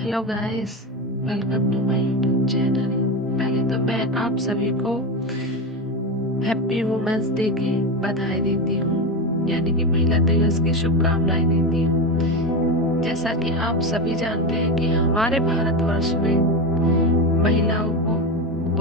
Hello guys, welcome to my YouTube channel. पहले तो मैं आप सभी को हैप्पी वुमेन्स डे की बधाई देती हूँ, यानी कि महिला दिवस की शुभकामनाएं देती हूँ। जैसा कि आप सभी जानते हैं कि हमारे भारतवर्ष में महिलाओं को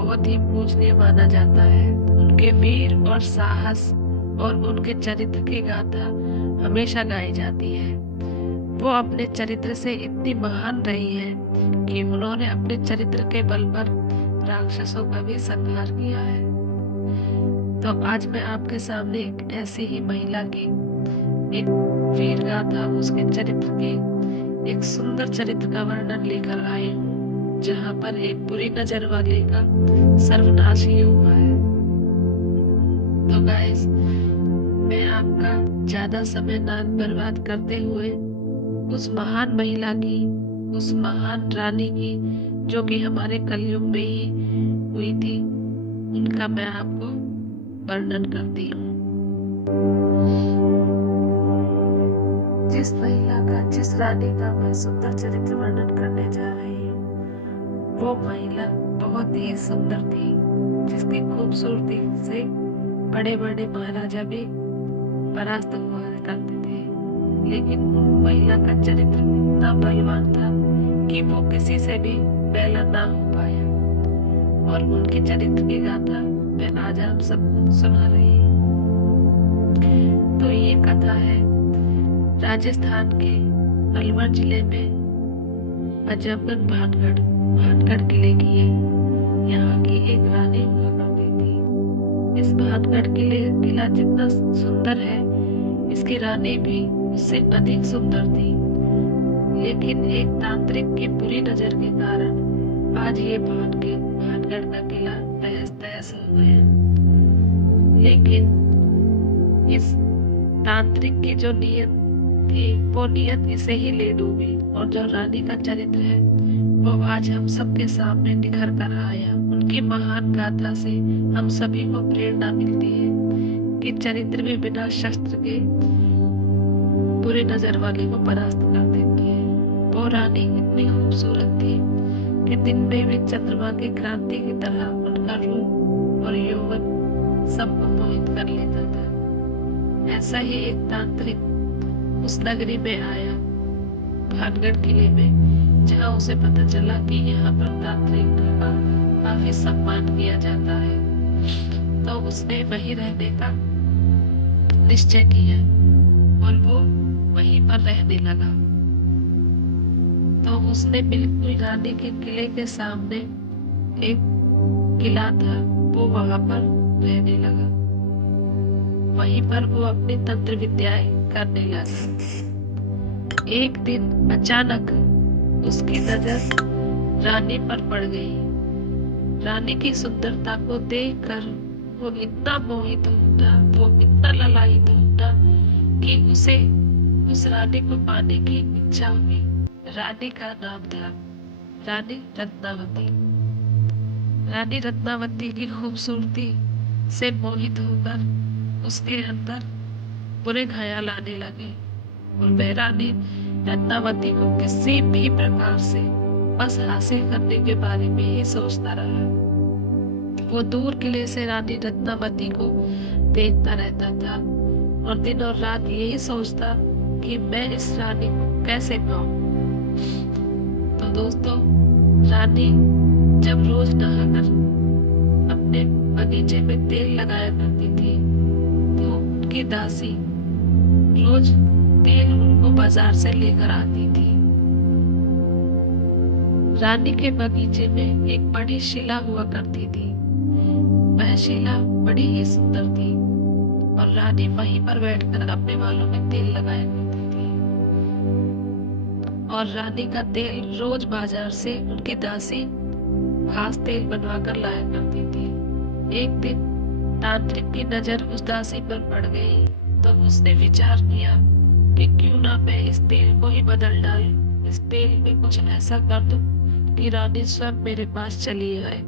बहुत ही पूजनीय माना जाता है। उनके वीर और साहस और उनके चरित्र की गाथा हमेशा गाई जाती है। वो अपने चरित्र से इतनी महान रही है कि उन्होंने अपने चरित्र के बल पर राक्षसों का भी संहार किया है। तो आज मैं आपके सामने एक ऐसी ही महिला की एक वीर गाथा, उसके चरित्र के एक सुंदर चरित्र का वर्णन लेकर आई हूँ, जहाँ पर एक बुरी नजर वाले का सर्वनाश ही हुआ है। तो गाइस, मैं आपका ज्यादा समय ना बर्बाद करते हुए उस महान महिला की, उस महान रानी की, जो कि हमारे कलयुग में ही हुई थी, उनका मैं आपको वर्णन करती हूँ। जिस महिला का, जिस रानी का मैं सुंदर चरित्र वर्णन करने जा रही हूँ, वो महिला बहुत ही सुंदर थी, जिसकी खूबसूरती से बड़े बड़े महाराजा भी परास्त हुआ करते थे। लेकिन महिला का चरित्र इतना बलवान था कि वो किसी से भी पहला ना हो पाया, और उनके चरित्र की गाथा मैं आज आप सबको सुना रही हूँ। तो ये कथा है राजस्थान के अलवर जिले में अजबगढ़ भानगढ़ किले की है। यहाँ की एक रानी हुआ करती थी। इस भानगढ़ किला जितना सुंदर है, इसकी रानी भी उससे अधिक सुंदर थी। लेकिन एक तांत्रिक की बुरी नजर के कारण आज ये भानगढ़ का किला तहस तहस हो गया। लेकिन इस तांत्रिक की जो नियत थी, वो नियत इसे ही ले डूबी, और जो रानी का चरित्र है वो आज हम सबके सामने निखर कर आया। उनकी महान गाथा से हम सभी को प्रेरणा मिलती है कि चरित्र भी बिना शस्त्र के बुरे नजर वाले को परास्त कर देती है। वो रानी इतनी खूबसूरत थी कि दिन में भी चंद्रमा की क्रांति की तरह उनका रूप और यौवन सबको मोहित कर लेता था। ऐसा ही एक तांत्रिक उस नगरी में आया, भानगढ़ किले में, जहाँ उसे पता चला कि यहाँ पर तांत्रिक का काफी सम्मान किया जाता है। तो उसने वहीं रहने का निश्चय किया और वो वहीं पर रहने लगा। तो उसने बिल्कुल रानी के किले के सामने एक किला था, वो वहां पर रहने लगा। वहीं पर वो अपनी तंत्र विद्याएं करने लगा। एक दिन अचानक उसकी नजर रानी पर पड़ गई। रानी की सुंदरता को देखकर वो इतना मोहित होता, वो इतना ललायित होता कि उसे उस रानी को पाने की इच्छा हुई। रानी का नाम था रानी रत्नावती। रानी रत्नावती की खूबसूरती से मोहित होकर उसके अंदर बुरे ख्याल आने लगे, और वह रानी रत्नावती को किसी भी प्रकार से बस हासिल करने के बारे में ही सोचता रहा। वो दूर किले से रानी रत्नावती को देखता रहता था और दिन और रात यही सोचता कि मैं इस रानी को कैसे पाऊं। तो दोस्तों, रानी जब रोज नहाकर अपने बगीचे में तेल लगाया करती थी, तो उनकी दासी रोज तेल उनको बाजार से लेकर आती थी। रानी के बगीचे में एक बड़ी शिला हुआ करती थी। वह शिला बड़ी ही सुंदर थी, और रानी वहीं पर बैठकर अपने बालों में तेल लगाया करती थी। और रानी का तेल रोज बाजार से उनकी दासी खास तेल बनवा कर लाया करती थी। एक दिन तांत्रिक की नजर उस दासी पर पड़ गई, तो उसने विचार किया कि क्यों ना मैं इस तेल को ही बदल डालूं, इस तेल में कुछ ऐसा कर दूं कि रानी स्वयं मेरे पास चली आए।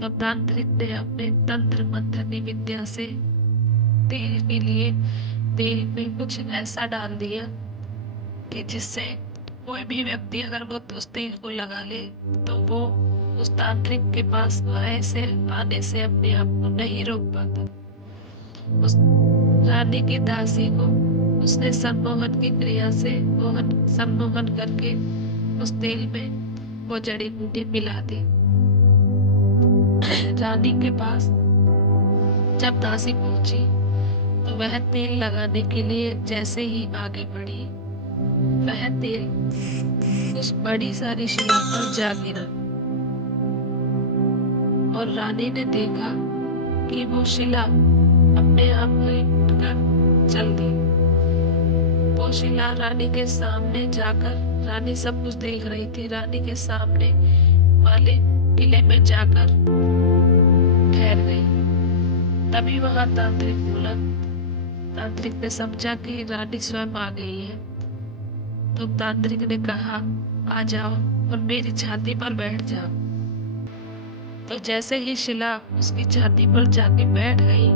तब तांत्रिक ने अपने तंत्र मंत्र की विद्या से तेल के लिए तेल में कुछ ऐसा डाल दिया कि जिससे कोई भी व्यक्ति अगर वो उस तेल को लगा ले तो वो उस तांत्रिक के पास आने से अपने आप को नहीं रोक पाता। उस रानी की दासी को उसने सम्मोहन की क्रिया से सम्मोहन करके उस तेल में वो जड़ी बूटी मिला दी। रानी के पास जब दासी पहुंची तो वह तेल लगाने के लिए जैसे ही आगे बढ़ी, वह तेल उस बड़ी सारी शिला पर जा गिरा और रानी ने देखा कि वो शिला अपने आप में चल दी। वो शिला रानी के सामने जाकर, रानी सब कुछ देख रही थी, रानी के सामने वाले किले में जाकर ठहर गई। तभी वहां तांत्रिक बोला। तांत्रिक ने समझा कि रानी स्वयं आ गई है, तो तांत्रिक ने कहा, आ जाओ और मेरी छाती पर बैठ जाओ। तो जैसे ही शिला उसकी छाती पर जाके बैठ गई,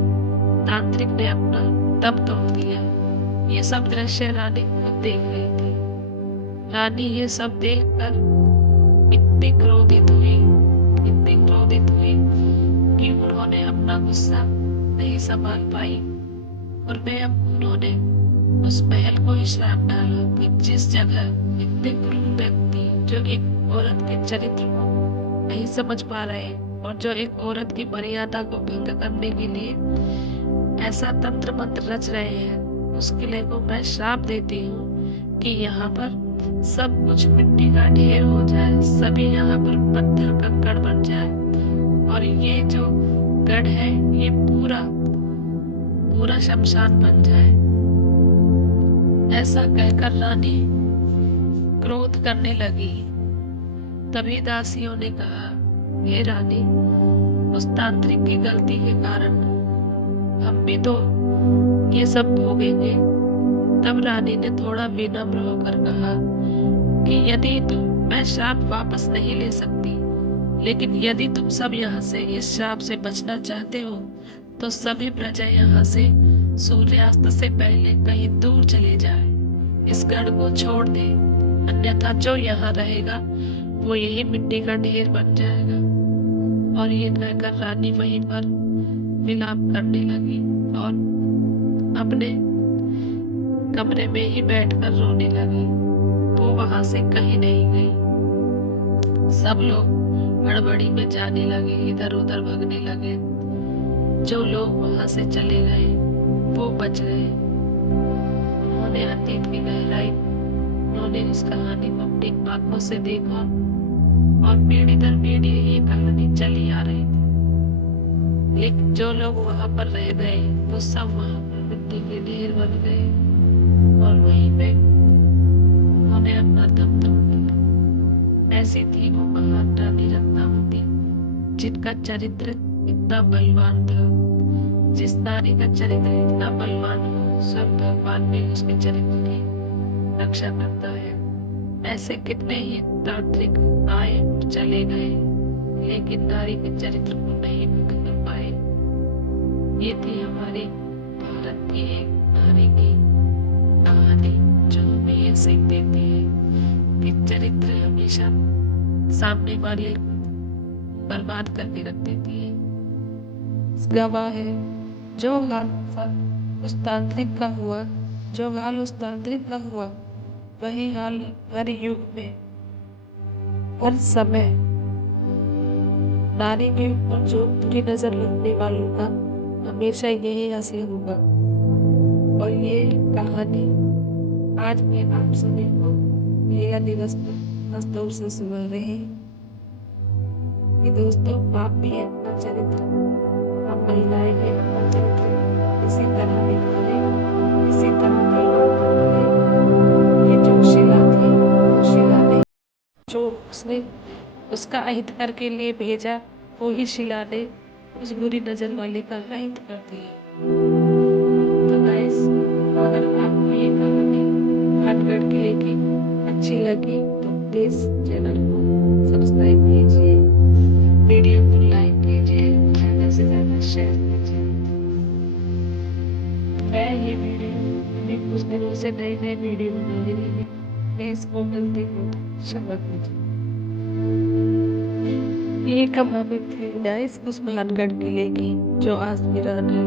तांत्रिक ने अपना दम तोड़ दिया। ये सब दृश्य रानी खुद देख रही थी। रानी ये सब देखकर इतनी क्रोधित हुई कि उन्होंने अपना गुस्सा नहीं संभाल पाई और उन्होंने उस महल को ही श्राप डाला कि जिस जगह इतने क्रूर व्यक्ति जो एक औरत के चरित्र को नहीं समझ पा रहे और जो एक औरत की मर्यादा को भंग करने के लिए ऐसा तंत्र मंत्र रच रहे हैं, उस किले को मैं श्राप देती हूँ कि यहाँ पर सब कुछ मिट्टी का ढेर हो जाए, सभी यहाँ पर पत्थर कंकड़ बन जाए और ये जो गढ़ है ये पूरा शमशान बन जाए। ऐसा कहकर रानी क्रोध करने लगी। तभी दासियों ने कहा, हे रानी, उस तांत्रिक की गलती के कारण हम भी तो ये सब भोगेंगे। तब रानी ने थोड़ा विनम्र होकर कहा कि मैं श्राप वापस नहीं ले सकती, लेकिन यदि तुम सब यहाँ से इस श्राप से बचना चाहते हो तो सभी प्रजा यहाँ से सूर्यास्त से पहले कहीं दूर चले जाए, इस गढ़ को छोड़ दे, अन्यथा जो यहाँ रहेगा वो यही मिट्टी का ढेर बन जाएगा। और ये कहकर रानी वहीं पर विलाप करने लगी और अपने कमरे में ही बैठकर रोने लगी। वो वहां से कहीं नहीं गई। सब लोग हड़बड़ी में जाने लगे, इधर उधर भागने लगे। जो लोग वहां से चले गए वो बच गए। उन्होंने अतीत की गहराई, उन्होंने इस कहानी को अपनी आंखों से देखा और पीढ़ी दर पीढ़ी ये कहानी चली आ रही थी। लेकिन जो लोग वहां पर रह गए वो सब वहां पर मिट्टी के ढेर बन गए और वहीं पे उन्होंने अपना दम तोड़ दिया। ऐसी थी वो महान रानी रत्नावती, जिनका चरित्र इतना बलवान था। जिस नारी का चरित्र इतना बलवान हो, सब भगवान भी उसके चरित्र की रक्षा करता है। ऐसे कितने ही तांत्रिक आए और चले गए, लेकिन नारी के चरित्र को नहीं बदल पाए। ये थी हमारी भारत की एक नारी की कहानी, जो हमें ये सीख देती है कि चरित्र हमेशा सामने वाले बर्बाद करके रख देती है। गवाह है जो हाल उस तांत्रिक का हुआ, जो हाल उस तांत्रिक का हुआ, वही हाल हर युग में, हर समय नारी के ऊपर जो बुरी नजर रखने वालों का हमेशा यही हासिल होगा। और ये कहानी आज मैं आप सभी को महिला दिवस पर खास तौर से सुना रहे कि दोस्तों, आप भी अपना चरित्र, हम महिलाएं भी अपना चरित्र इसी तरह निभाएं, इसी तरह बलवान बनाएं। ये जो शिला थी, शिला ने जो उसने उसका अहित करके लिए भेजा, वो ही शिला ने उस बुरी नजर वाले का अहित कर दिया। तो गाइस, अगर आपको ये कहानी भाटगढ़ किले की अच्छी लगी तो प्लीज चैनल को सब्सक्राइब कीजिए, वीडियो को लाइक कीजिए, ज़्यादा से ज़्यादा शेयर कीजिए। मैं ये वीडियो अभी कुछ दिनों से नए वीडियो बना रही हूँ। इसको मिलती हुई शरण। ये कहानी थी गाइस उस भानगढ़ किले की जो आज वीरान है।